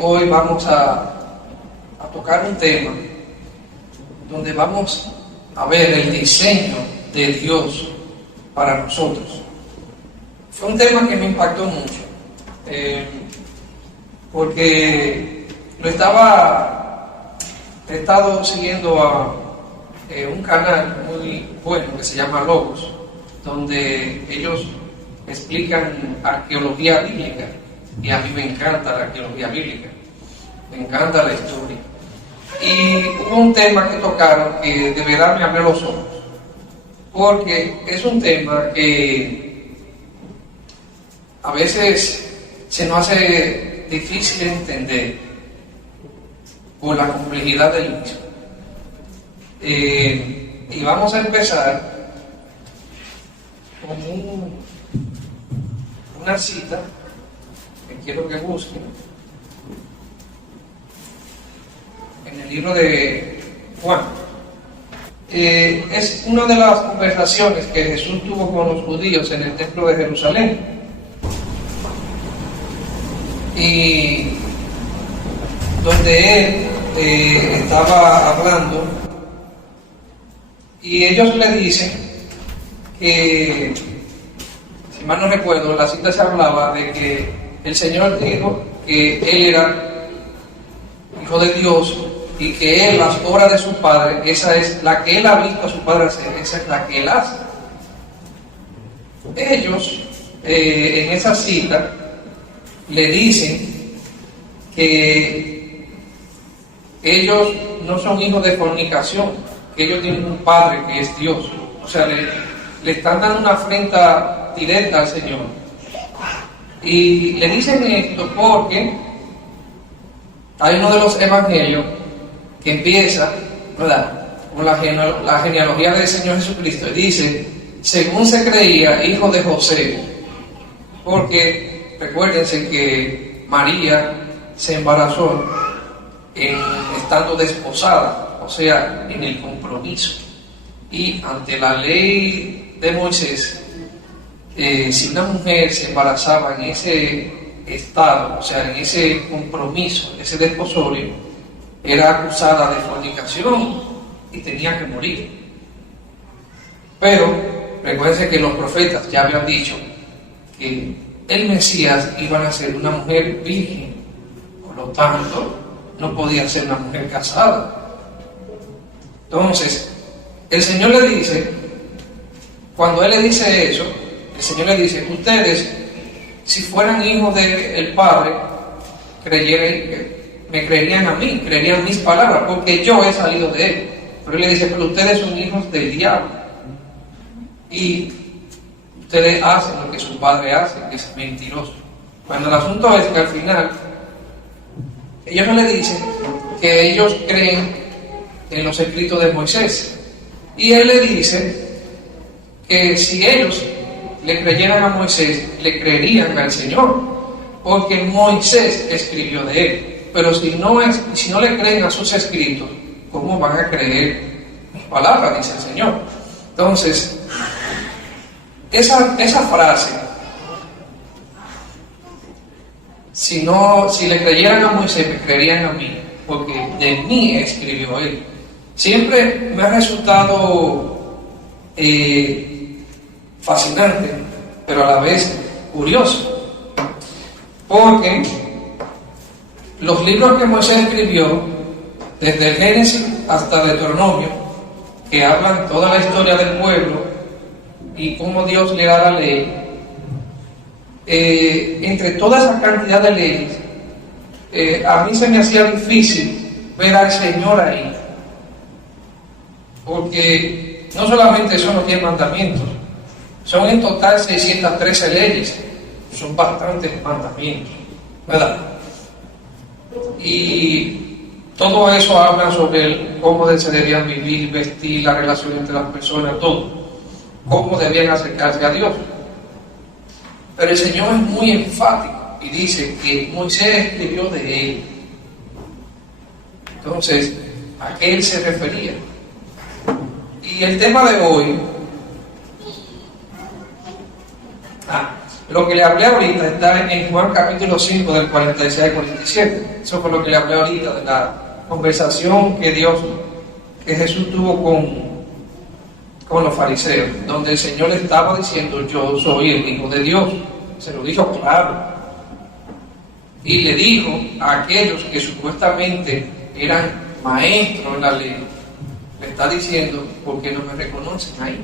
Hoy vamos a tocar un tema donde vamos a ver el diseño de Dios para nosotros. Fue un tema que me impactó mucho, porque he estado siguiendo a un canal muy bueno que se llama Logos, donde ellos explican arqueología bíblica, y a mí me encanta la arqueología bíblica, me encanta la historia. Y hubo un tema que tocaron que de verdad me abrió los ojos, porque es un tema que a veces se nos hace difícil de entender por la complejidad del mismo. Y vamos a empezar con una cita que quiero que busquen en el libro de Juan. Es una de las conversaciones que Jesús tuvo con los judíos en el templo de Jerusalén, y donde él estaba hablando, y ellos le dicen que, si mal no recuerdo, la cita se hablaba de que el Señor dijo que Él era Hijo de Dios y que Él, las obras de su Padre, esa es la que Él ha visto a su Padre hacer, esa es la que Él hace. Ellos, en esa cita, le dicen que ellos no son hijos de fornicación, que ellos tienen un Padre que es Dios. O sea, le están dando una afrenta directa al Señor. Y le dicen esto porque hay uno de los evangelios que empieza, ¿verdad?, con la genealogía del Señor Jesucristo, y dice: según se creía, hijo de José, porque recuérdense que María se embarazó estando desposada, o sea, en el compromiso. Y ante la ley de Moisés, si una mujer se embarazaba en ese estado, o sea, en ese compromiso, ese desposorio, era acusada de fornicación y tenía que morir. Pero recuerden que los profetas ya habían dicho que el Mesías iba a ser una mujer virgen, por lo tanto no podía ser una mujer casada. Entonces el Señor le dice, cuando Él le dice eso, el Señor le dice: ustedes, si fueran hijos del Padre, me creerían a mí, creerían mis palabras, porque yo he salido de Él. Pero Él le dice: pero ustedes son hijos del diablo, y ustedes hacen lo que su padre hace, que es mentiroso. Bueno, el asunto es que al final ellos no le dicen que ellos creen en los escritos de Moisés, y Él le dice que si ellos le creyeran a Moisés, le creerían al Señor, porque Moisés escribió de Él. Pero si no le creen a sus escritos, ¿cómo van a creer mis palabras?, dice el Señor. Entonces, esa frase, si le creyeran a Moisés, me creerían a mí, porque de mí escribió Él, siempre me ha resultado fascinante, pero a la vez curioso, porque los libros que Moisés escribió, desde el Génesis hasta Deuteronomio, que hablan toda la historia del pueblo y cómo Dios le da la ley, entre toda esa cantidad de leyes, a mí se me hacía difícil ver al Señor ahí, porque no solamente son los 10 mandamientos, son en total 613 leyes, son bastantes mandamientos, ¿verdad? Y todo eso habla sobre cómo se debían vivir, vestir, la relación entre las personas, todo, cómo debían acercarse a Dios. Pero el Señor es muy enfático y dice que Moisés escribió de Él. Entonces, ¿a qué Él se refería? Y el tema de hoy Lo que le hablé ahorita está en Juan capítulo 5 del 46 al 47. Eso fue lo que le hablé ahorita, de la conversación que Jesús tuvo con los fariseos, donde el Señor le estaba diciendo: yo soy el Hijo de Dios. Se lo dijo claro. Y le dijo a aquellos que supuestamente eran maestros en la ley, le está diciendo: ¿por qué no me reconocen ahí?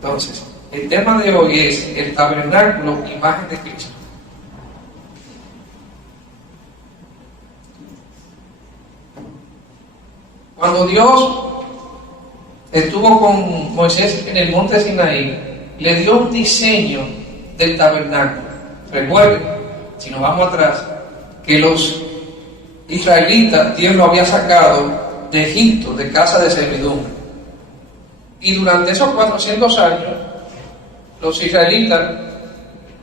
Entonces, el tema de hoy es el tabernáculo, imagen de Cristo. Cuando Dios estuvo con Moisés en el monte Sinaí, le dio un diseño del tabernáculo. Recuerden, si nos vamos atrás, que los israelitas, Dios lo había sacado de Egipto, de casa de servidumbre. Y durante esos 400 años, los israelitas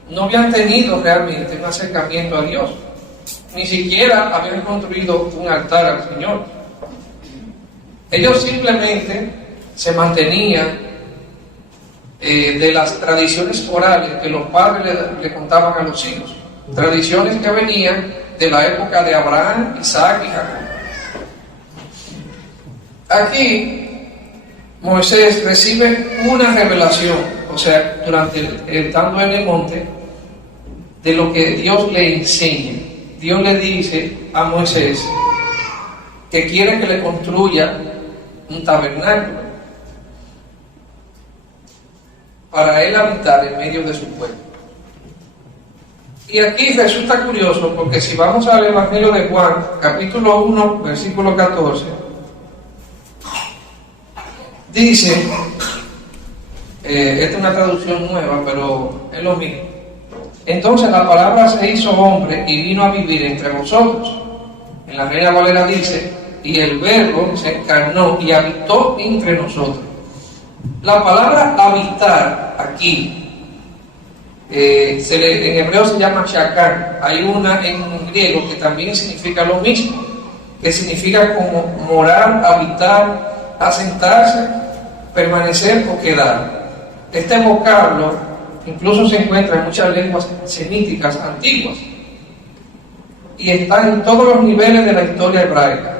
no habían tenido realmente un acercamiento a Dios. Ni siquiera habían construido un altar al Señor. Ellos simplemente se mantenían de las tradiciones orales que los padres le contaban a los hijos. Tradiciones que venían de la época de Abraham, Isaac y Jacob. Aquí Moisés recibe una revelación, o sea, estando en el monte, de lo que Dios le enseña. Dios le dice a Moisés que quiere que le construya un tabernáculo para él habitar en medio de su pueblo. Y aquí resulta curioso, porque si vamos al Evangelio de Juan, capítulo 1, versículo 14, dice, esta es una traducción nueva, pero es lo mismo: entonces la palabra se hizo hombre y vino a vivir entre vosotros. En la Reina Valera dice: y el Verbo se encarnó y habitó entre nosotros. La palabra habitar aquí, en hebreo se llama shakar. Hay una en griego que también significa lo mismo, que significa como morar, habitar, asentarse, permanecer o quedar. Este vocablo incluso se encuentra en muchas lenguas semíticas antiguas y está en todos los niveles de la historia hebraica.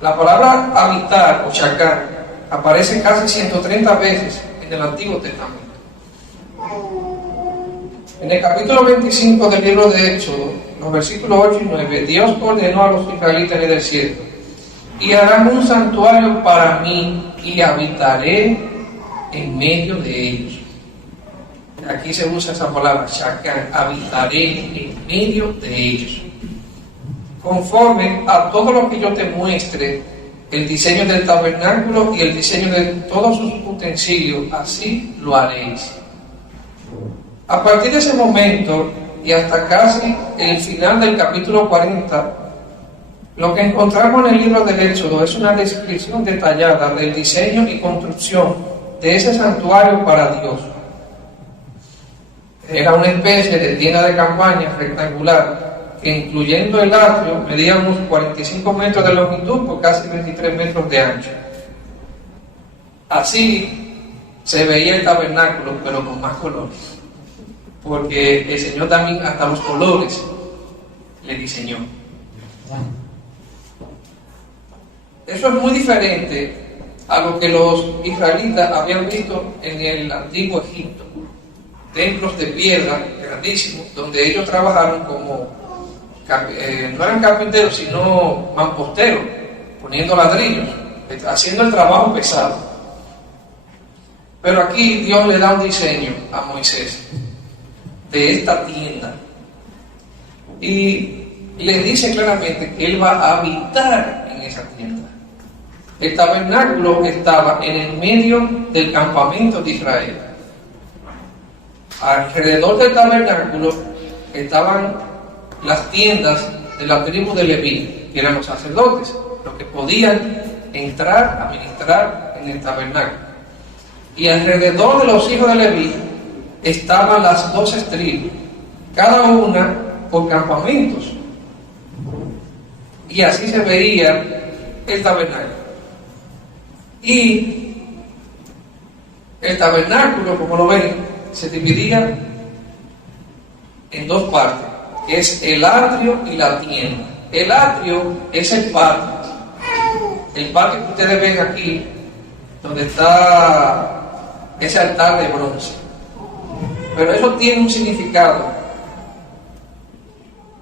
La palabra habitar o shakar aparece casi 130 veces en el Antiguo Testamento. En el capítulo 25 del libro de Éxodo, los versículos 8 y 9, Dios ordenó a los israelitas en el desierto: y harán un santuario para mí y habitaré en medio de ellos. Aquí se usa esa palabra, shakar, habitaré en medio de ellos. Conforme a todo lo que yo te muestre, el diseño del tabernáculo y el diseño de todos sus utensilios, así lo haréis. A partir de ese momento y hasta casi el final del capítulo 40, lo que encontramos en el libro del Éxodo es una descripción detallada del diseño y construcción de ese santuario para Dios. Era una especie de tienda de campaña rectangular que, incluyendo el atrio, medía unos 45 metros de longitud por casi 23 metros de ancho. Así se veía el tabernáculo, pero con más colores, porque el Señor también hasta los colores le diseñó. Eso es muy diferente a lo que los israelitas habían visto en el antiguo Egipto. Templos de piedra grandísimos, donde ellos trabajaron como, no eran carpinteros, sino mamposteros, poniendo ladrillos, haciendo el trabajo pesado. Pero aquí Dios le da un diseño a Moisés de esta tienda y le dice claramente que él va a habitar en esa tienda. El tabernáculo estaba en el medio del campamento de Israel. Alrededor del tabernáculo estaban las tiendas de la tribu de Leví, que eran los sacerdotes, los que podían entrar a ministrar en el tabernáculo. Y alrededor de los hijos de Leví estaban las 12 tribus, cada una por campamentos. Y así se veía el tabernáculo. Y el tabernáculo, como lo ven, se dividía en dos partes, que es el atrio y la tienda. El atrio es el patio que ustedes ven aquí, donde está ese altar de bronce. Pero eso tiene un significado.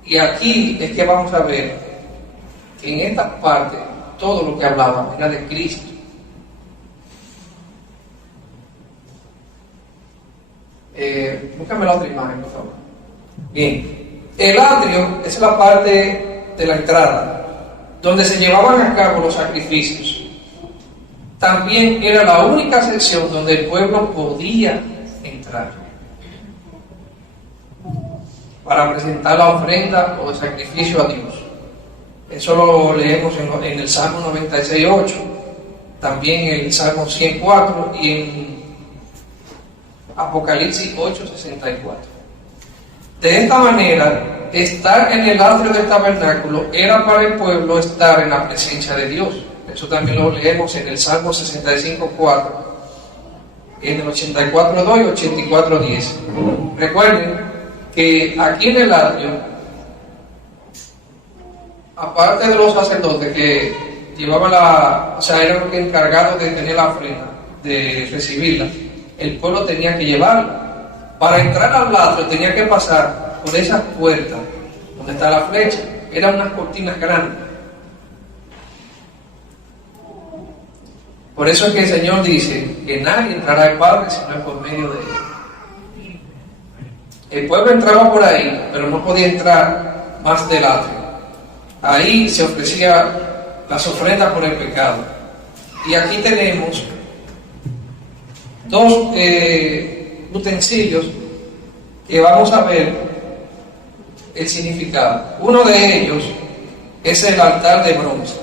Y aquí es que vamos a ver que en esta parte todo lo que hablaba era de Cristo. Búscame la otra imagen, por favor. Bien, el atrio es la parte de la entrada, donde se llevaban a cabo los sacrificios. También era la única sección donde el pueblo podía entrar para presentar la ofrenda o el sacrificio a Dios. Eso lo leemos en el Salmo 96:8, también en el Salmo 104 y en Apocalipsis 8:64. De esta manera, estar en el atrio del tabernáculo era para el pueblo estar en la presencia de Dios. Eso también lo leemos en el Salmo 65:4, en el 84:2 y 84:10. Recuerden que aquí en el atrio, aparte de los sacerdotes que llevaban eran los encargados de tener la ofrenda, de recibirla, el pueblo tenía que llevarla. Para entrar al atrio tenía que pasar por esas puertas donde está la flecha. Eran unas cortinas grandes. Por eso es que el Señor dice que nadie entrará al Padre si no es por medio de Él. El pueblo entraba por ahí, pero no podía entrar más del atrio. Ahí se ofrecía las ofrendas por el pecado. Y aquí tenemos dos utensilios que vamos a ver el significado. Uno de ellos es el altar de bronce.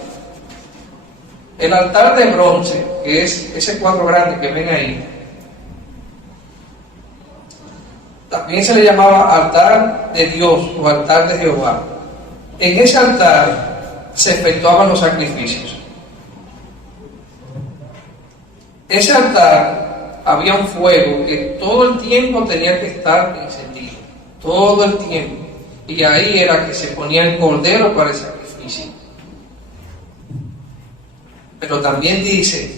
El altar de bronce, que es ese cuadro grande que ven ahí, también se le llamaba altar de Dios o altar de Jehová. En ese altar se efectuaban los sacrificios. Ese altar había un fuego que todo el tiempo tenía que estar encendido, todo el tiempo. Y ahí era que se ponía el cordero para el sacrificio. Pero también dice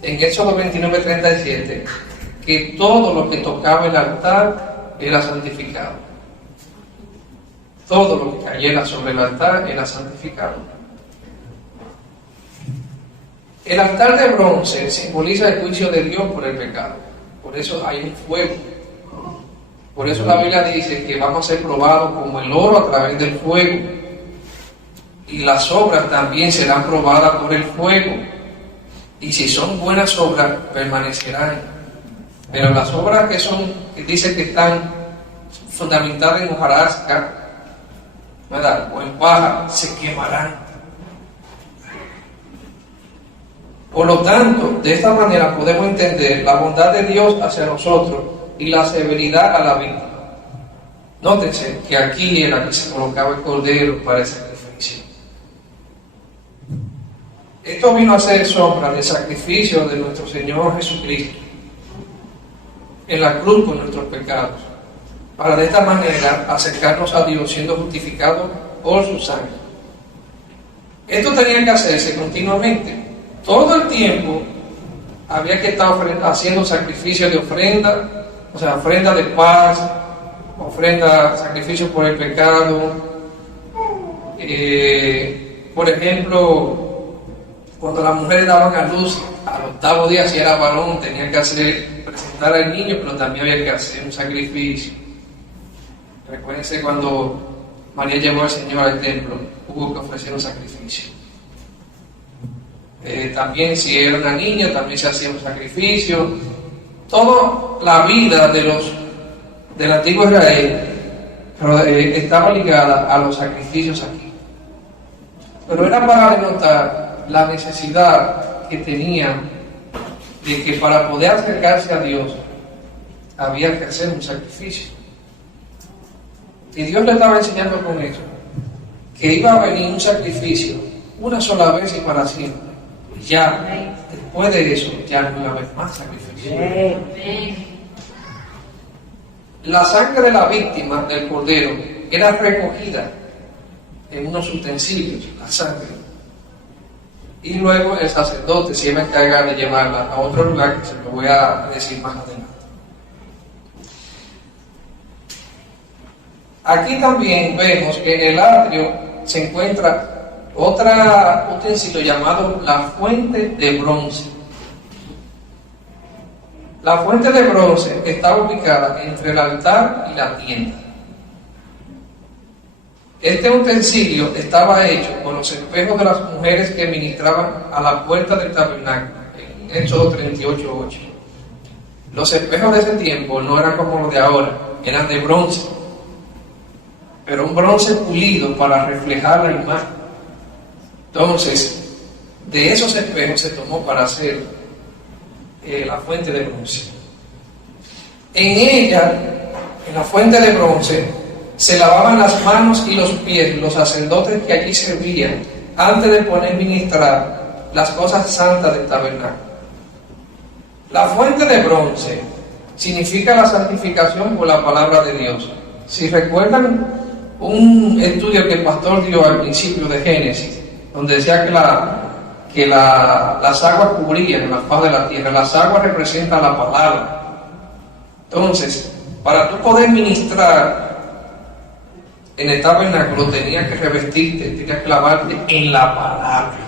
en Éxodo 29:37 que todo lo que tocaba el altar era santificado. Todo lo que cayera sobre el altar era santificado. El altar de bronce simboliza el juicio de Dios por el pecado. Por eso hay un fuego. Por eso la Biblia dice que vamos a ser probados como el oro a través del fuego. Y las obras también serán probadas por el fuego. Y si son buenas obras, permanecerán. Pero las obras que dice que están fundamentadas en hojarasca, ¿verdad?, o en paja, se quemarán. Por lo tanto, de esta manera podemos entender la bondad de Dios hacia nosotros y la severidad a la víctima. Nótense que aquí era que se colocaba el cordero para el sacrificio. Esto vino a ser sombra del sacrificio de nuestro Señor Jesucristo en la cruz con nuestros pecados, para de esta manera acercarnos a Dios siendo justificados por su sangre. Esto tenía que hacerse continuamente. Todo el tiempo había que estar haciendo sacrificios de ofrenda, o sea, ofrenda de paz, ofrenda, sacrificio por el pecado. Por ejemplo, cuando las mujeres daban a luz, al 8º día, si era varón, tenían que presentar al niño, pero también había que hacer un sacrificio. Recuérdense cuando María llevó al Señor al templo, hubo que ofrecer un sacrificio. También si era una niña, también se hacía un sacrificio. Toda la vida del antiguo Israel estaba ligada a los sacrificios aquí. Pero era para denotar la necesidad que tenían de que para poder acercarse a Dios había que hacer un sacrificio. Y Dios le estaba enseñando con eso que iba a venir un sacrificio una sola vez y para siempre. Ya, después de eso, ya no iba a haber más sacrificio. La sangre de la víctima del cordero era recogida en unos utensilios, la sangre, y luego el sacerdote se iba a encargar de llevarla a otro lugar que se lo voy a decir más adelante. Aquí también vemos que en el atrio se encuentra otro utensilio llamado la fuente de bronce. La fuente de bronce estaba ubicada entre el altar y la tienda. Este utensilio estaba hecho con los espejos de las mujeres que ministraban a la puerta del tabernáculo, en Éxodo 38:8. Los espejos de ese tiempo no eran como los de ahora, eran de bronce, pero un bronce pulido para reflejar la imagen. Entonces, de esos espejos se tomó para hacer la fuente de bronce. En ella, en la fuente de bronce, se lavaban las manos y los pies los sacerdotes que allí servían antes de poner a ministrar las cosas santas del tabernáculo. La fuente de bronce significa la santificación por la palabra de Dios. Si recuerdan un estudio que el pastor dio al principio de Génesis, donde decía que las aguas cubrían la faz de la tierra, las aguas representan la palabra. Entonces, para tú poder ministrar en el tabernáculo tenías que revestirte, tenías que lavarte en la palabra.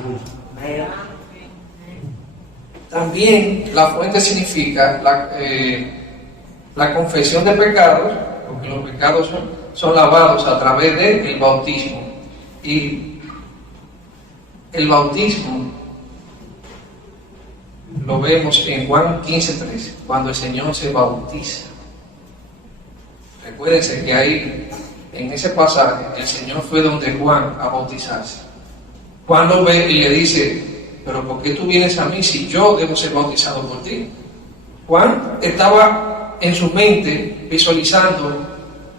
También la fuente significa la confesión de pecados, porque los pecados son lavados a través del bautismo. Y el bautismo lo vemos en Juan 15:3, cuando el Señor se bautiza. Recuérdense que ahí, en ese pasaje, el Señor fue donde Juan a bautizarse. Juan lo ve y le dice: pero ¿por qué tú vienes a mí si yo debo ser bautizado por ti? Juan estaba en su mente visualizando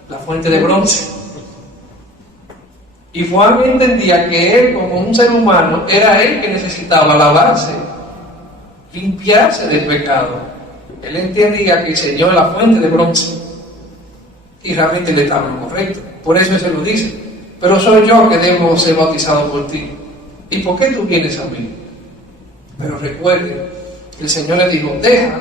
la fuente de bronce. Y Juan entendía que él, como un ser humano, era él que necesitaba lavarse, limpiarse del pecado. Él entendía que el Señor es la fuente de bronce. Y realmente le estaba en lo correcto. Por eso él se lo dice: pero soy yo que debo ser bautizado por ti. ¿Y por qué tú vienes a mí? Pero recuerden, el Señor le dijo: deja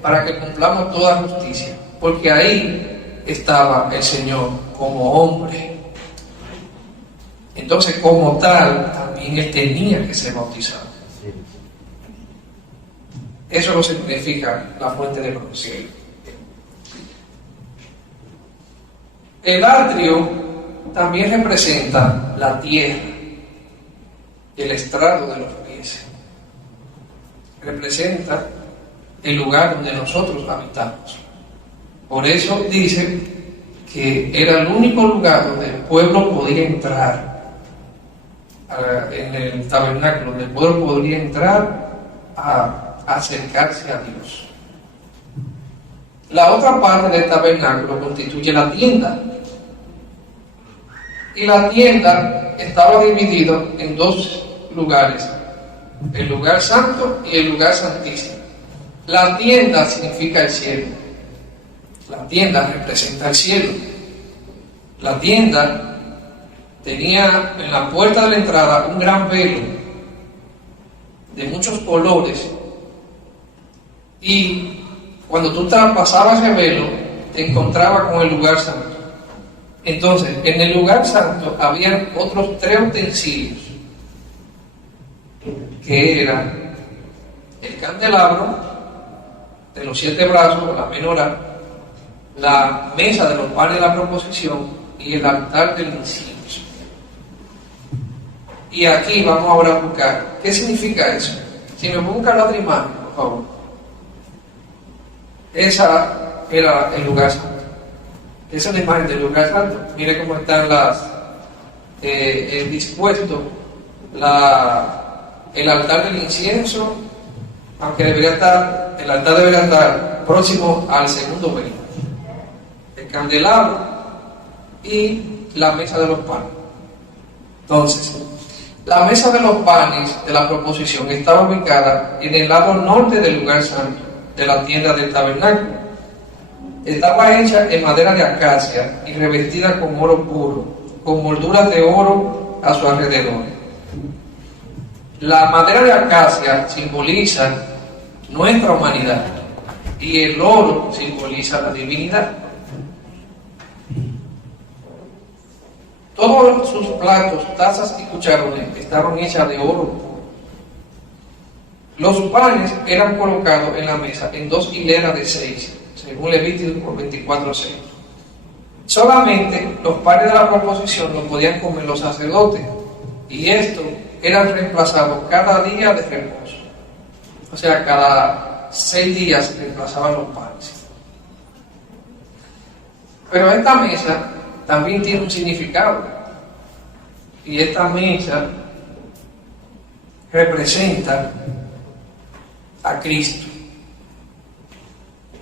para que cumplamos toda justicia, porque ahí estaba el Señor como hombre. Entonces, como tal, también él tenía que ser bautizado. Eso lo significa la fuente de bronce. El atrio también representa la tierra, el estrado de los pies. Representa el lugar donde nosotros habitamos. Por eso dice que era el único lugar donde el pueblo podía entrar, en el tabernáculo, donde el pueblo podría entrar a acercarse a Dios. La otra parte del tabernáculo constituye la tienda. Y la tienda estaba dividida en dos lugares: el lugar santo y el lugar santísimo. La tienda significa el cielo. La tienda representa el cielo. La tienda tenía en la puerta de la entrada un gran velo de muchos colores, y cuando tú traspasabas ese velo te encontrabas con el lugar santo. Entonces, en el lugar santo había otros 3 utensilios, que eran el candelabro de los 7 brazos, la menorá, la mesa de los panes de la proposición y el altar del incienso. Y aquí vamos ahora a buscar qué significa eso. Si me buscan la otra imagen, por favor. Esa era el lugar santo. Esa es la imagen del lugar santo. Mire cómo están dispuestos el altar del incienso, aunque el altar debería estar próximo al segundo velo. El candelabro y la mesa de los panes. Entonces, la mesa de los panes de la proposición estaba ubicada en el lado norte del lugar santo, de la tienda del tabernáculo. estaba hecha en madera de acacia y revestida con oro puro, con molduras de oro a su alrededor. La madera de acacia simboliza nuestra humanidad y el oro simboliza la divinidad. Todos sus platos, tazas y cucharones estaban hechas de oro puro. Los panes eran colocados en la mesa en 2 hileras de 6, según Levítico 24:6. Solamente los panes de la proposición los podían comer los sacerdotes, y estos eran reemplazados cada día de reposo. O sea, cada 6 días reemplazaban los panes. Pero esta mesa también tiene un significado, y esta mesa representa a Cristo.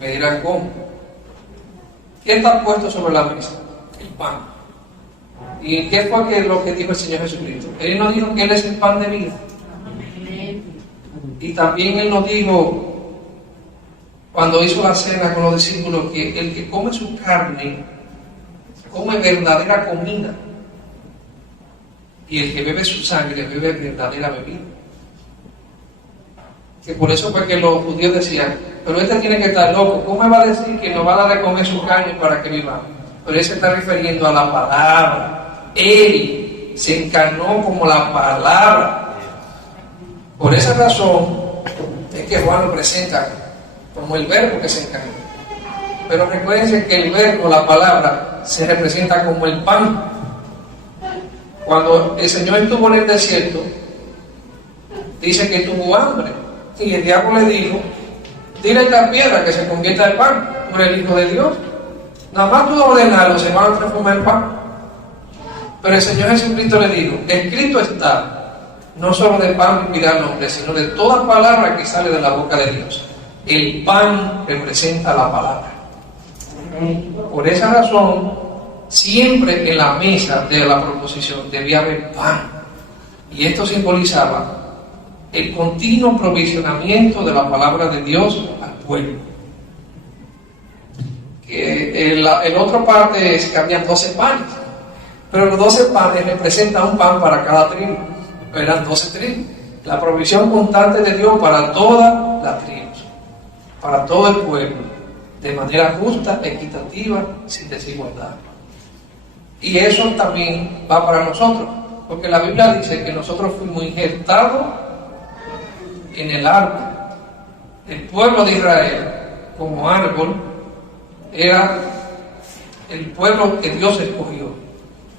Me dirán, ¿cómo? ¿Qué está puesto sobre la mesa? El pan. ¿Y qué fue lo que dijo el Señor Jesucristo? Él nos dijo que Él es el pan de vida. Y también Él nos dijo, cuando hizo la cena con los discípulos, que el que come su carne come verdadera comida, y el que bebe su sangre bebe verdadera bebida. Que por eso fue que los judíos decían, pero este tiene que estar loco, ¿cómo me va a decir que nos va a dar de comer su carne para que vivamos? Pero él se está refiriendo a la palabra. Él se encarnó como la palabra. Por esa razón es que Juan lo presenta como el verbo que se encarnó. Pero recuérdense que el verbo, la palabra, se representa como el pan. Cuando el Señor estuvo en el desierto, dice que tuvo hambre. Y el diablo le dijo, dile a esta piedra que se convierta en pan, tú eres el Hijo de Dios. Nada más tú ordenarlo, se van a transformar en pan. Pero el Señor Jesucristo le dijo, escrito está, no solo de pan vivirá el hombre, sino de toda palabra que sale de la boca de Dios. El pan representa la palabra. Por esa razón, siempre en la mesa de la proposición debía haber pan. Y esto simbolizaba el continuo provisionamiento de la palabra de Dios al pueblo. El otro parte es que habían 12 panes, pero los 12 panes representan un pan para cada tribu. Eran 12 tribus. La provisión constante de Dios para todas las tribus, para todo el pueblo, de manera justa, equitativa, sin desigualdad. Y eso también va para nosotros, porque la Biblia dice que nosotros fuimos injertados en el árbol. El pueblo de Israel, como árbol, era el pueblo que Dios escogió.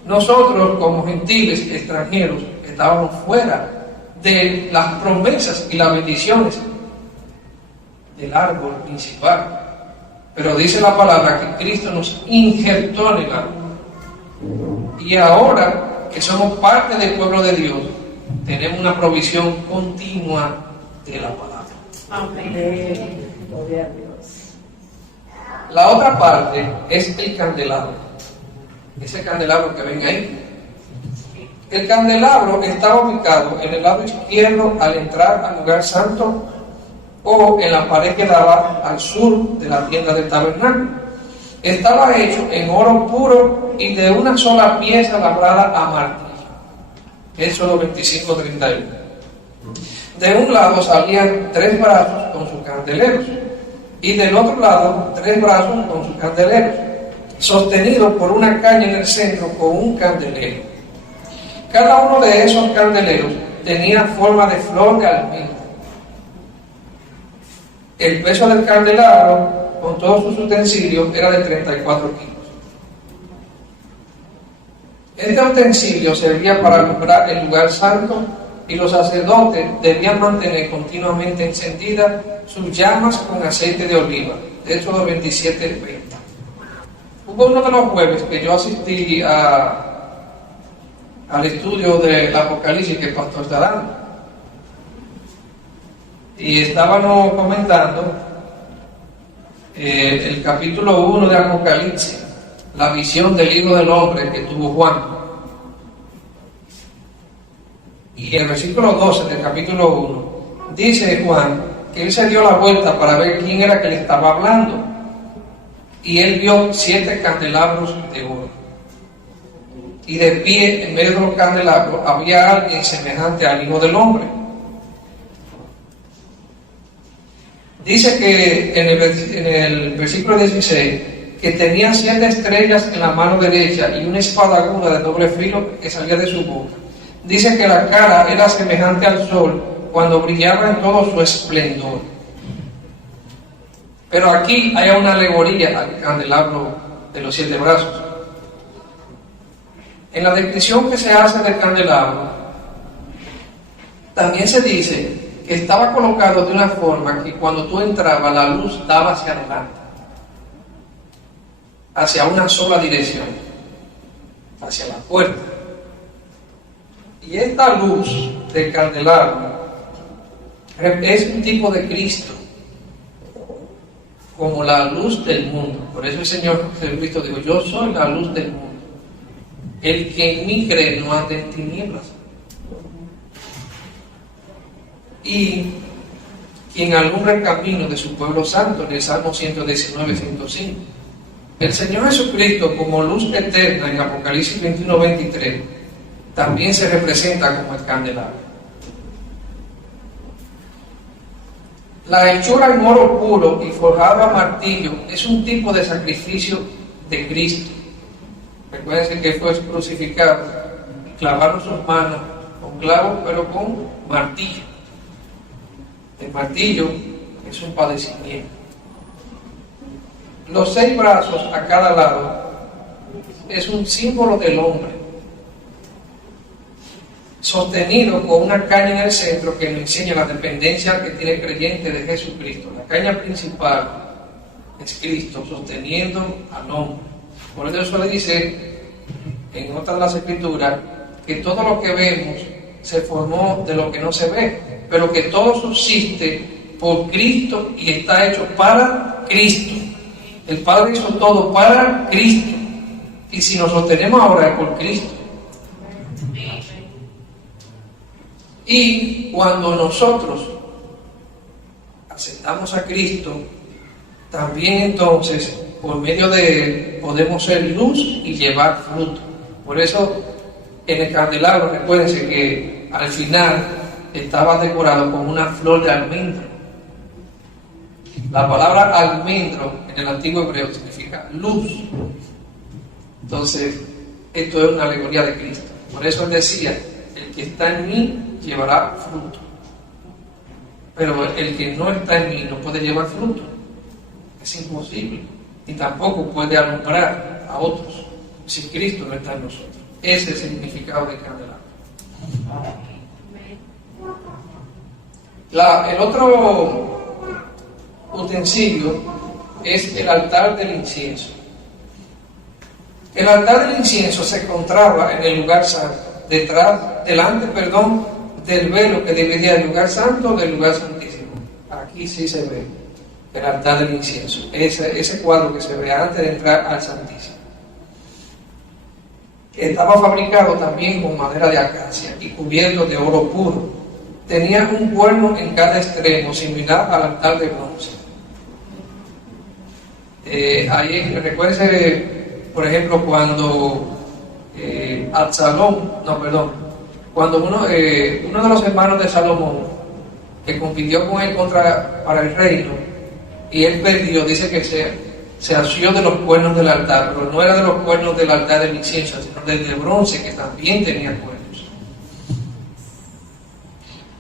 Nosotros, como gentiles extranjeros, estábamos fuera de las promesas y las bendiciones del árbol principal. Pero dice la palabra que Cristo nos injertó en el árbol. Y ahora que somos parte del pueblo de Dios, tenemos una provisión continua de la palabra. Amén. Gloria a Dios. La otra parte es el candelabro. Ese candelabro que ven ahí. El candelabro estaba ubicado en el lado izquierdo al entrar al lugar santo, o en la pared que daba al sur de la tienda del tabernáculo. Estaba hecho en oro puro y de una sola pieza labrada a martillo. Éxodo 25:31. De un lado salían 3 brazos con sus candeleros, y del otro lado 3 brazos con sus candeleros, sostenidos por una caña en el centro con un candelero. Cada uno de esos candeleros tenía forma de flor de almendra. El peso del candelabro, con todos sus utensilios, era de 34 kilos. Este utensilio servía para alumbrar el lugar santo, y los sacerdotes debían mantener continuamente encendidas sus llamas con aceite de oliva. Éxodo 27:20. Hubo uno de los jueves que yo asistí al estudio del Apocalipsis que el pastor está dando. Y estábamos comentando el capítulo 1 de Apocalipsis, la visión del Hijo del Hombre que tuvo Juan. Y el versículo 12 del capítulo 1 dice Juan que él se dio la vuelta para ver quién era que le estaba hablando. y él vio 7 candelabros de oro. Y de pie en medio de los candelabros había alguien semejante al Hijo del Hombre. Dice que en el versículo 16 que tenía 7 estrellas en la mano derecha y una espada aguda de doble filo que salía de su boca. Dice que la cara era semejante al sol cuando brillaba en todo su esplendor. Pero aquí hay una alegoría al candelabro de los 7 brazos. En la descripción que se hace del candelabro, también se dice que estaba colocado de una forma que cuando tú entrabas la luz daba hacia adelante, hacia una sola dirección, hacia la puerta. Y esta luz del candelabro es un tipo de Cristo, como la luz del mundo. Por eso el Señor Jesucristo dijo: yo soy la luz del mundo. El que en mí cree no anda en tinieblas. Y quien alumbra el camino de su pueblo santo, en el Salmo 119, 105. El Señor Jesucristo, como luz eterna en Apocalipsis 21, 23, también se representa como el candelabro. La hechura en oro puro y forjado a martillo es un tipo de sacrificio de Cristo. Recuerden que fue crucificado, clavaron sus manos con clavos, pero con martillo. El martillo es un padecimiento. Los 6 brazos a cada lado es un símbolo del hombre, sostenido con una caña en el centro que nos enseña la dependencia que tiene el creyente de Jesucristo. La caña principal es Cristo sosteniendo al hombre. Por eso le dice en otra de las escrituras que todo lo que vemos se formó de lo que no se ve, pero que todo subsiste por Cristo y está hecho para Cristo. El Padre hizo todo para Cristo, y si nos sostenemos ahora es por Cristo. Y cuando nosotros aceptamos a Cristo, también entonces por medio de él podemos ser luz y llevar fruto. Por eso en el candelabro, recuérdense que al final estaba decorado con una flor de almendro. La palabra almendro en el antiguo hebreo significa luz. Entonces, esto es una alegoría de Cristo. Por eso él decía: el que está en mí llevará fruto. Pero el que no está en mí no puede llevar fruto. Es imposible. Y tampoco puede alumbrar a otros si Cristo no está en nosotros. Ese es el significado del candelabro. El otro utensilio es el altar del incienso. El altar del incienso se encontraba en el lugar santo, delante del velo que dividía el lugar santo del lugar santísimo. Aquí sí se ve el altar del incienso, ese cuadro que se ve antes de entrar al santísimo. Estaba fabricado también con madera de acacia y cubierto de oro puro. Tenía un cuerno en cada extremo, similar al altar de bronce. Ahí recuérdense, por ejemplo, cuando cuando uno de los hermanos de Salomón, que compitió con él para el reino, y él perdió, dice que se asió de los cuernos del altar, pero no era de los cuernos del altar del incienso, sino del de bronce, que también tenía cuernos.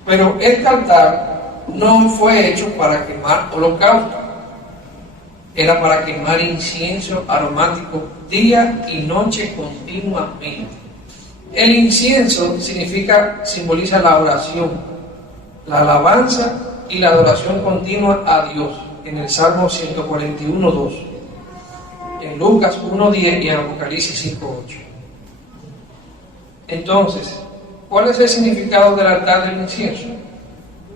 Pero este altar no fue hecho para quemar holocausto, era para quemar incienso aromático día y noche continuamente. El incienso simboliza la oración, la alabanza y la adoración continua a Dios, en el Salmo 141:2, en Lucas 1:10 y en Apocalipsis 5:8. Entonces, ¿cuál es el significado del altar del incienso?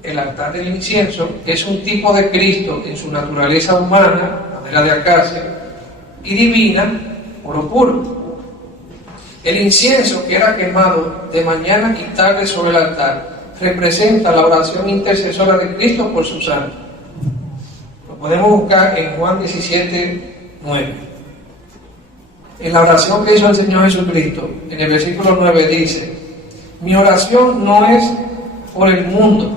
El altar del incienso es un tipo de Cristo en su naturaleza humana, madera de acacia, y divina, oro puro. El incienso que era quemado de mañana y tarde sobre el altar representa la oración intercesora de Cristo por sus santos. Lo podemos buscar en Juan 17, 9. En la oración que hizo el Señor Jesucristo, en el versículo 9 dice: mi oración no es por el mundo,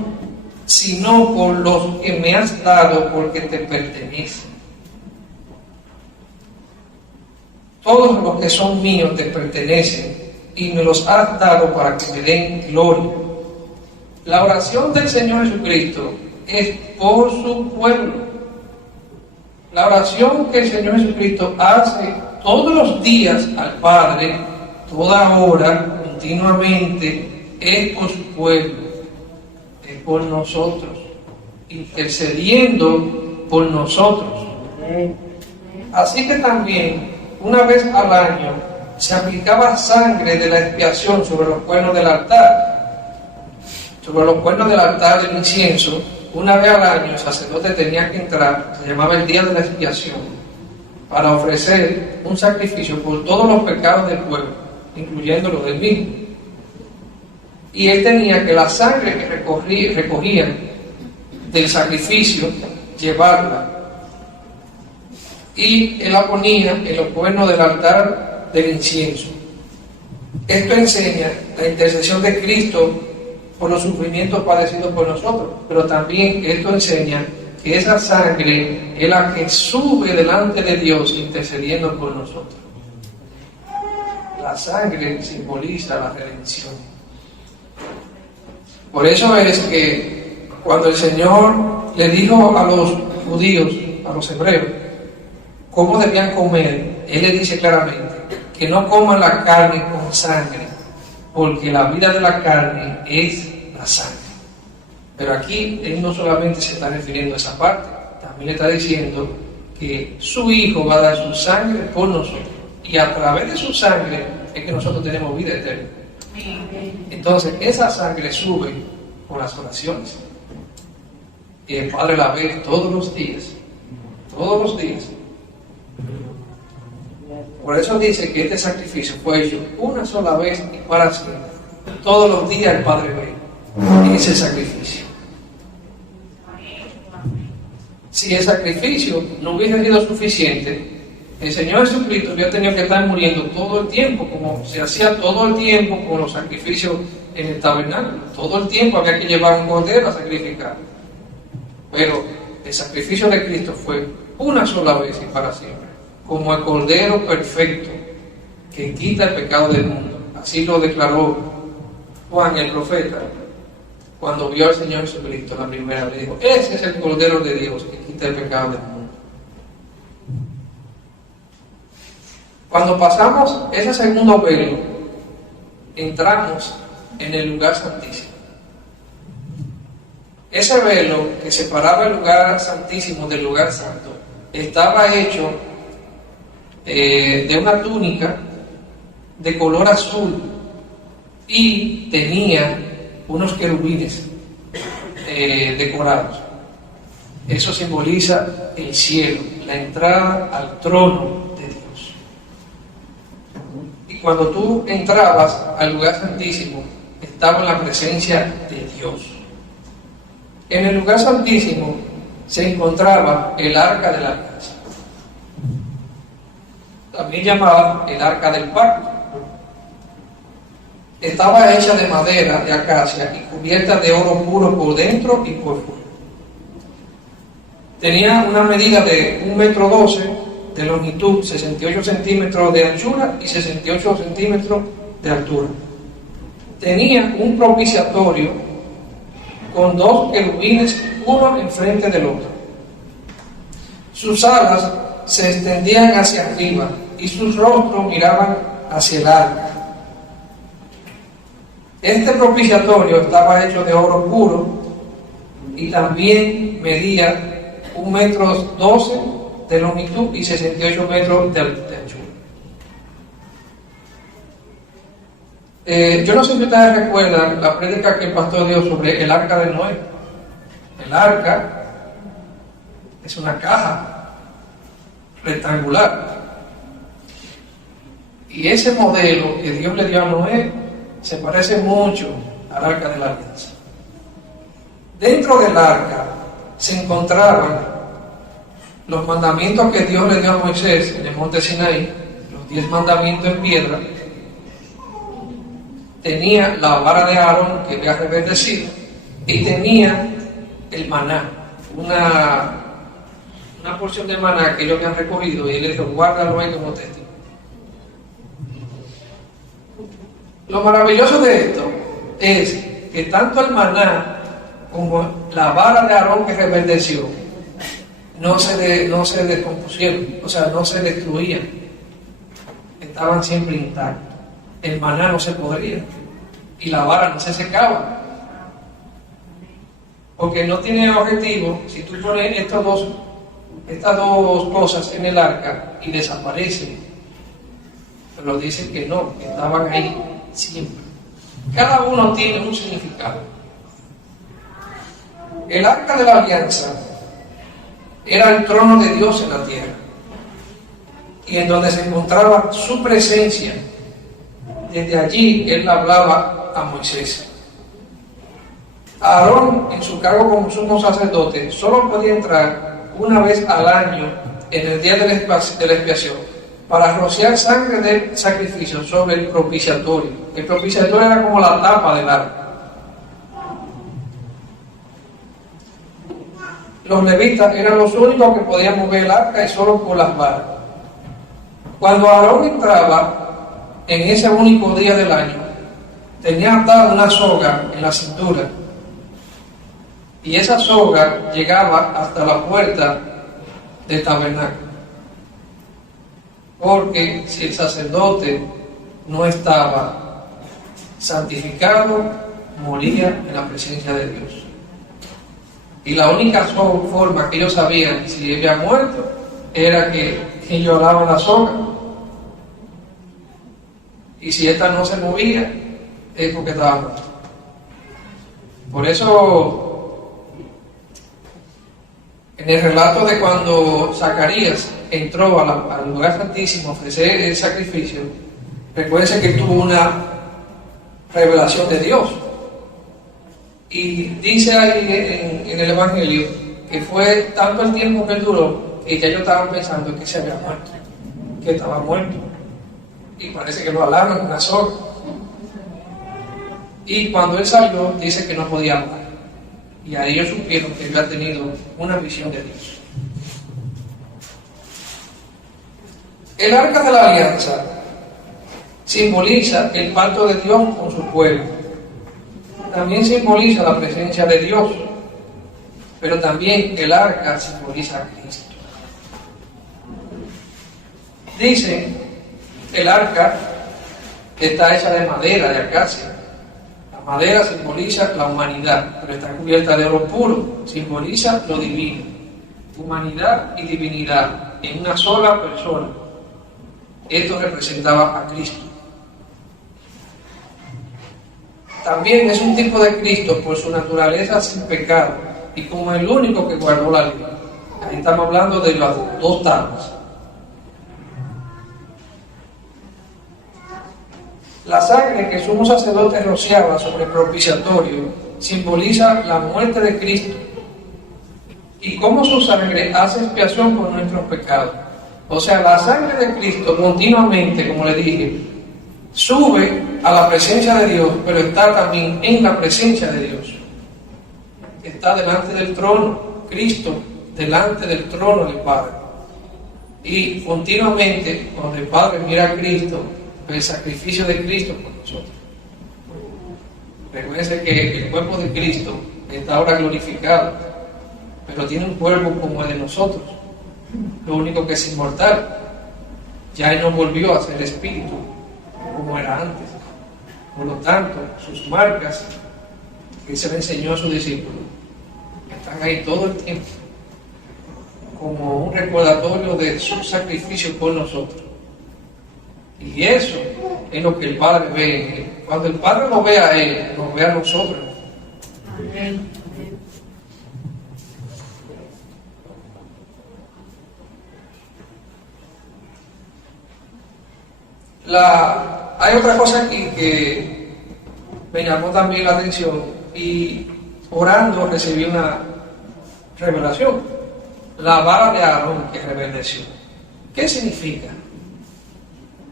sino por los que me has dado porque te pertenecen. Todos los que son míos te pertenecen y me los has dado para que me den gloria. La oración del Señor Jesucristo es por su pueblo. La oración que el Señor Jesucristo hace todos los días al Padre, toda hora, continuamente, es por su pueblo, es por nosotros, intercediendo por nosotros. Así que también, una vez al año, se aplicaba sangre de la expiación sobre los cuernos del altar. Sobre los cuernos del altar del incienso, una vez al año el sacerdote tenía que entrar, se llamaba el día de la expiación, para ofrecer un sacrificio por todos los pecados del pueblo, incluyendo los del mismo. Y él tenía que la sangre que recogían del sacrificio, llevarla. Y él la ponía en los cuernos del altar del incienso. Esto enseña la intercesión de Cristo por los sufrimientos padecidos por nosotros, pero también esto enseña que esa sangre es la que sube delante de Dios intercediendo por nosotros. La sangre simboliza la redención. Por eso es que cuando el Señor le dijo a los judíos, a los hebreos, cómo debían comer, Él le dice claramente que no coman la carne con sangre, porque la vida de la carne es la sangre. Pero aquí Él no solamente se está refiriendo a esa parte, también le está diciendo que su Hijo va a dar su sangre por nosotros, y a través de su sangre es que nosotros tenemos vida eterna. Entonces esa sangre sube por las oraciones, y el Padre la ve todos los días, todos los días. Por eso dice que este sacrificio fue hecho una sola vez y para siempre. Todos los días el Padre ve ese sacrificio. Si el sacrificio no hubiese sido suficiente, el Señor Jesucristo hubiera tenido que estar muriendo todo el tiempo, como se hacía todo el tiempo con los sacrificios en el tabernáculo. Todo el tiempo había que llevar un cordero a sacrificar. Pero el sacrificio de Cristo fue una sola vez y para siempre, como el Cordero perfecto que quita el pecado del mundo. Así lo declaró Juan el profeta cuando vio al Señor Jesucristo la primera vez. Dijo: ese es el Cordero de Dios que quita el pecado del mundo. Cuando pasamos ese segundo velo, entramos en el lugar santísimo. Ese velo que separaba el lugar santísimo del lugar santo estaba hecho de una túnica de color azul y tenía unos querubines decorados. Eso simboliza el cielo, la entrada al trono de Dios. Y cuando tú entrabas al lugar santísimo, estaba en la presencia de Dios. En el lugar santísimo se encontraba el arca de la alianza, también llamada el arca del pacto. Estaba hecha de madera de acacia y cubierta de oro puro por dentro y por fuera. Tenía una medida de 1,12 metros de longitud, 68 centímetros de anchura y 68 centímetros de altura. Tenía un propiciatorio con 2 querubines, uno enfrente del otro. Sus alas se extendían hacia arriba y sus rostros miraban hacia el arca. Este propiciatorio estaba hecho de oro puro y también medía 1,12 metros de longitud y 68 metros de anchura. Yo no sé si ustedes recuerdan la prédica que el pastor dio sobre el arca de Noé. El arca es una caja rectangular. Y ese modelo que Dios le dio a Noé se parece mucho al arca de la alianza. Dentro del arca se encontraban los mandamientos que Dios le dio a Moisés en el monte Sinaí, los 10 mandamientos en piedra, tenía la vara de Aarón que había reverdecido y tenía el maná, una porción de maná que ellos habían recogido, y él le dijo, guárdalo ahí como testigo. Lo maravilloso de esto es que tanto el maná como la vara de Aarón que reverdeció no se descompusieron, o sea, no se destruían, estaban siempre intactos. El maná no se podría y la vara no se secaba, porque no tiene objetivo. Si tú pones estas dos cosas en el arca y desaparecen, pero dicen que no, que estaban ahí siempre. Cada uno tiene un significado. El arca de la alianza era el trono de Dios en la tierra, y en donde se encontraba su presencia. Desde allí él hablaba a Moisés. Aarón, en su cargo como sumo sacerdote, solo podía entrar una vez al año en el día de la expiación para rociar sangre de sacrificio sobre el propiciatorio. El propiciatorio era como la tapa del arca. Los levitas eran los únicos que podían mover el arca, y solo por las varas. Cuando Aarón entraba en ese único día del año, tenía atada una soga en la cintura, y esa soga llegaba hasta la puerta del tabernáculo, porque si el sacerdote no estaba santificado, moría en la presencia de Dios. Y la única forma que ellos sabían si había muerto era que ellos alaban la soga, y si esta no se movía es porque estaba muerto. Por eso, en el relato de cuando Zacarías entró al lugar santísimo a ofrecer el sacrificio, recuérdense que tuvo una revelación de Dios. Y dice ahí en el Evangelio que fue tanto el tiempo que él duró que ya ellos estaban pensando que se había muerto, que estaba muerto. Y parece que lo alaron en una soga. Y cuando él salió, dice que no podía hablar. Y ahí ellos supieron que había tenido una visión de Dios. El arca de la alianza simboliza el pacto de Dios con su pueblo. También simboliza la presencia de Dios, pero también el arca simboliza a Cristo. Dice, el arca está hecha de madera, de acacia. La madera simboliza la humanidad, pero está cubierta de oro puro, simboliza lo divino. Humanidad y divinidad en una sola persona. Esto representaba a Cristo. También es un tipo de Cristo por su naturaleza sin pecado y como el único que guardó la ley. Ahí estamos hablando de las dos tablas. La sangre que el sumo sacerdote rociaba sobre el propiciatorio simboliza la muerte de Cristo y cómo su sangre hace expiación por nuestros pecados. O sea, la sangre de Cristo continuamente, como le dije, sube a la presencia de Dios, pero está también en la presencia de Dios. Está delante del trono, Cristo delante del trono del Padre. Y continuamente, cuando el Padre mira a Cristo, el sacrificio de Cristo por nosotros. Recuerden que el cuerpo de Cristo está ahora glorificado, pero tiene un cuerpo como el de nosotros. Lo único que es inmortal. Ya Él no volvió a ser espíritu como era antes. Por lo tanto, sus marcas que se le enseñó a sus discípulos están ahí todo el tiempo como un recordatorio de su sacrificio por nosotros. Y eso es lo que el Padre ve en Él. Cuando el Padre lo ve a Él, nos ve a nosotros. Amén. Hay otra cosa aquí que me llamó también la atención, y orando recibí una revelación. la vara de Aarón que reverdeció. ¿Qué significa?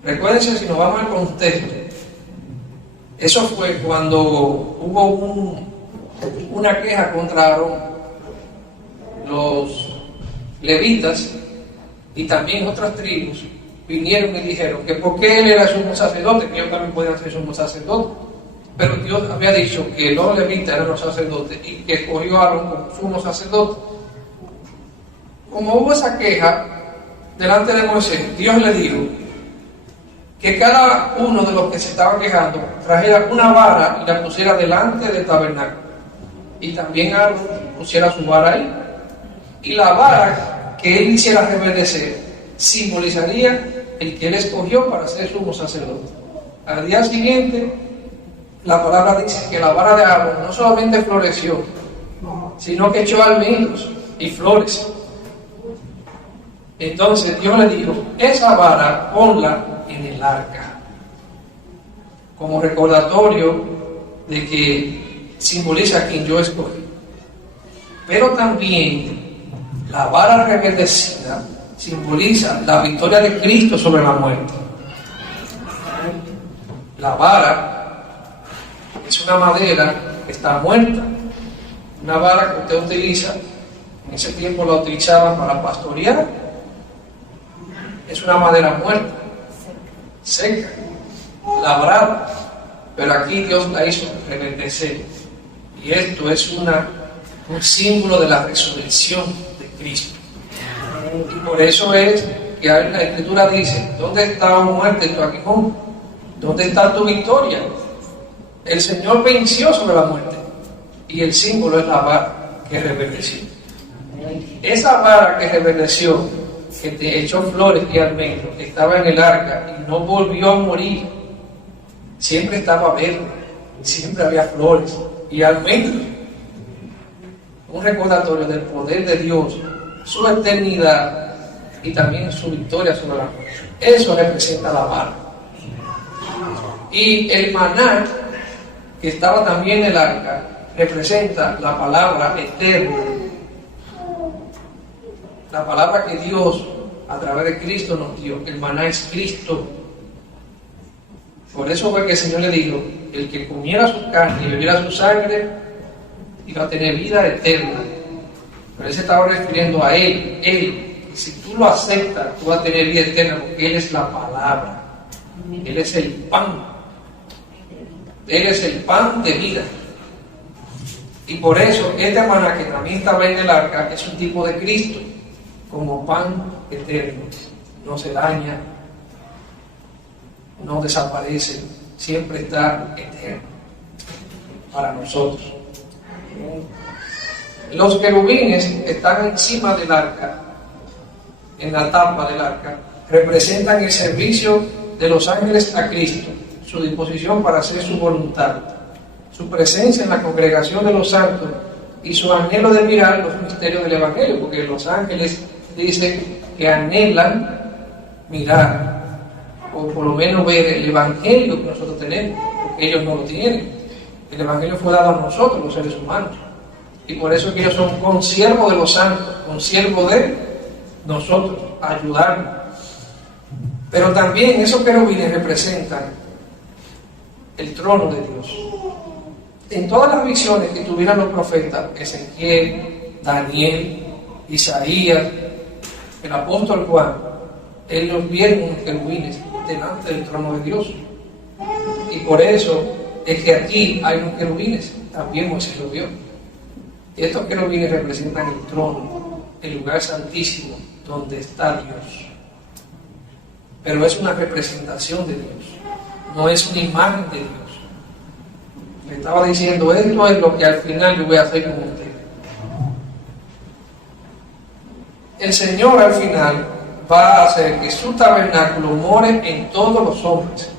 Recuérdense, si nos vamos al contexto, eso fue cuando hubo una queja contra Aarón. Los levitas y también otras tribus vinieron y dijeron que porque él era sumo sacerdote, que ellos también podían ser sumo sacerdote. Pero Dios había dicho que los levitas eran los sacerdotes y que escogió a Aarón como sumo sacerdote. Como hubo esa queja delante de Moisés, Dios le dijo que cada uno de los que se estaban quejando trajera una vara y la pusiera delante del tabernáculo. Y también Aarón pusiera su vara ahí. Y la vara que él hiciera reverdecer simbolizaría el que él escogió para ser sumo sacerdote. Al día siguiente, la palabra dice que la vara de Aarón no solamente floreció, sino que echó almendros y flores. Entonces Dios le dijo, esa vara ponla en el arca, como recordatorio de que simboliza a quien yo escogí. Pero también la vara reverdecida simboliza la victoria de Cristo sobre la muerte. La vara es una madera que está muerta, una vara que usted utiliza, en ese tiempo la utilizaban para pastorear. Es una madera muerta, seca, labrada, pero aquí Dios la hizo reverdecer. Y esto es un símbolo de la resurrección de Cristo. Y por eso es que la Escritura dice, ¿dónde está, oh muerte, tu aguijón? ¿Dónde está tu victoria? El Señor venció sobre la muerte. Y el símbolo es la vara que reverdeció. Esa vara que reverdeció, que te echó flores y almendros, que estaba en el arca y no volvió a morir, siempre estaba verde, siempre había flores y almendros. Un recordatorio del poder de Dios, su eternidad y también su victoria sobre la muerte. Eso representa la vara. Y el maná, que estaba también en el arca, representa la palabra eterna. La palabra que Dios a través de Cristo nos dio. El maná es Cristo. Por eso fue que el Señor le dijo, el que comiera su carne y bebiera su sangre iba a tener vida eterna. Pero él se estaba refiriendo a Él. Y si tú lo aceptas, tú vas a tener vida eterna porque Él es la palabra. Él es el pan. Él es el pan de vida. Y por eso este maná que también estaba en el arca es un tipo de Cristo, como pan eterno. No se daña, no desaparece, siempre está eterno para nosotros. Los querubines están encima del arca, en la tapa del arca, representan el servicio de los ángeles a Cristo, su disposición para hacer su voluntad, su presencia en la congregación de los santos y su anhelo de mirar los misterios del Evangelio, porque los ángeles dicen que anhelan mirar, o por lo menos ver el Evangelio que nosotros tenemos, porque ellos no lo tienen. El Evangelio fue dado a nosotros, los seres humanos, y por eso es que ellos son consiervos de los santos, consiervos de nosotros, ayudarnos. Pero también esos querubines representan el trono de Dios. En todas las visiones que tuvieran los profetas, Ezequiel, Daniel, Isaías, el apóstol Juan, ellos vieron unos querubines delante del trono de Dios. Y por eso es que aquí hay unos querubines, también Moisés lo vio. Y estos querubines representan el trono, el lugar santísimo donde está Dios. Pero es una representación de Dios, no es una imagen de Dios. Le estaba diciendo, esto es lo que al final yo voy a hacer con usted. El Señor al final va a hacer que su tabernáculo more en todos los hombres.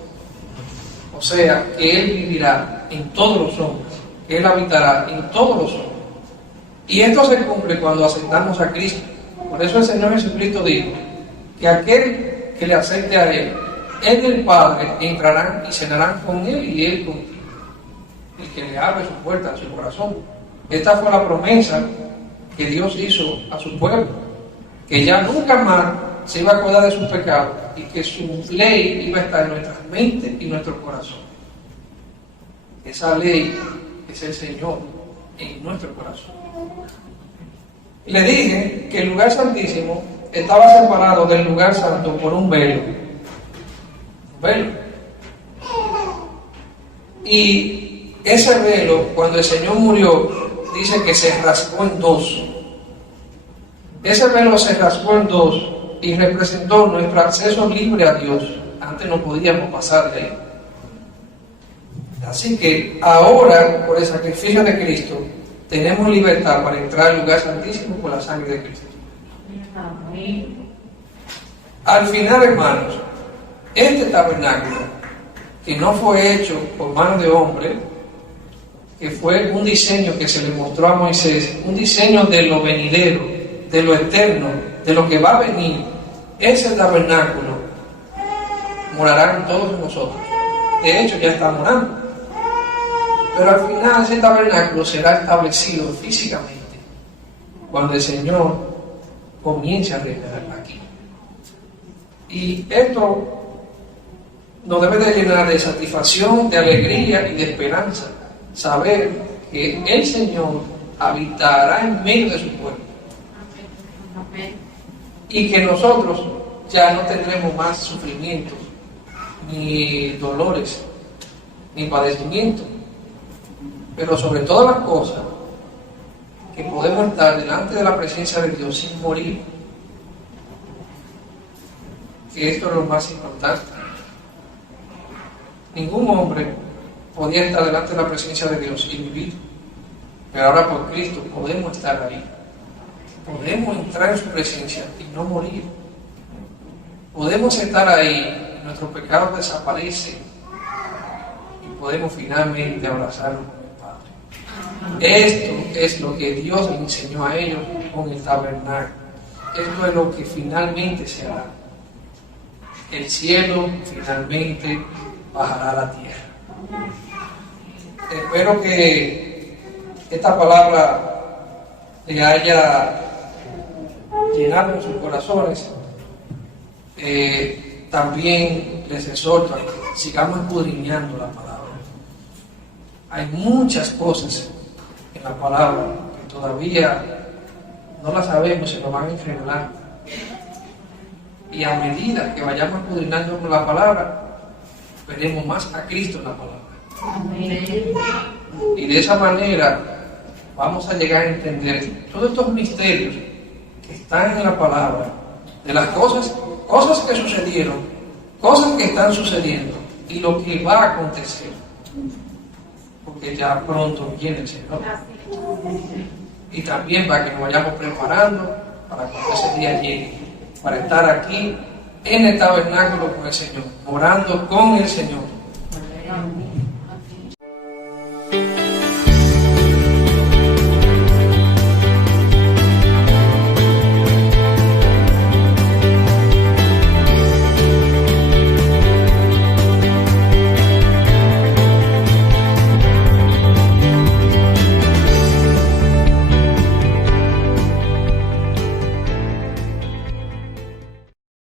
O sea, que Él vivirá en todos los hombres, que Él habitará en todos los hombres. Y esto se cumple cuando aceptamos a Cristo. Por eso el Señor Jesucristo dijo que aquel que le acepte a Él, Él y el Padre entrarán y cenarán con Él y Él contigo. El que le abre su puerta a su corazón. Esta fue la promesa que Dios hizo a su pueblo. que ya nunca más se iba a acordar de sus pecados y que su ley iba a estar en nuestras mentes y nuestro corazón. Esa ley es el Señor en nuestro corazón. Le dije que el lugar santísimo estaba separado del lugar santo por un velo. Un velo. Y ese velo, cuando el Señor murió, dice que se rasgó en dos. Ese velo se rasgó en dos y representó nuestro acceso libre a Dios. Antes no podíamos pasar de ahí. Así que ahora, por el sacrificio de Cristo, tenemos libertad para entrar al lugar santísimo por la sangre de Cristo. Al final, hermanos, este tabernáculo, que no fue hecho por mano de hombre, que fue un diseño que se le mostró a Moisés, un diseño de lo venidero, de lo eterno, de lo que va a venir, ese tabernáculo morará en todos nosotros. De hecho, ya está morando. Pero al final ese tabernáculo será establecido físicamente cuando el Señor comience a reinar aquí. Y esto nos debe de llenar de satisfacción, de alegría y de esperanza, saber que el Señor habitará en medio de su pueblo. Y que nosotros ya no tendremos más sufrimientos, ni dolores, ni padecimientos, pero sobre todas las cosas, que podemos estar delante de la presencia de Dios sin morir, que esto es lo más importante. Ningún hombre podía estar delante de la presencia de Dios y vivir, pero ahora por Cristo podemos estar ahí. Podemos entrar en su presencia y no morir. Podemos estar ahí, nuestros pecados desaparecen y podemos finalmente abrazarnos con el Padre. Esto es lo que Dios le enseñó a ellos con el tabernáculo. Esto es lo que finalmente se hará. El cielo finalmente bajará a la tierra. Espero que esta palabra le haya llenado en sus corazones. También les exhorto a que sigamos escudriñando la palabra. Hay muchas cosas en la palabra que todavía no las sabemos, se nos van a revelar. Y a medida que vayamos escudriñando con la palabra, veremos más a Cristo en la palabra. Y de esa manera vamos a llegar a entender todos estos misterios que están en la palabra, de las cosas que sucedieron, cosas que están sucediendo y lo que va a acontecer, porque ya pronto viene el Señor. Y también para que nos vayamos preparando para cuando ese día llegue, para estar aquí en el tabernáculo con el Señor, orando con el Señor.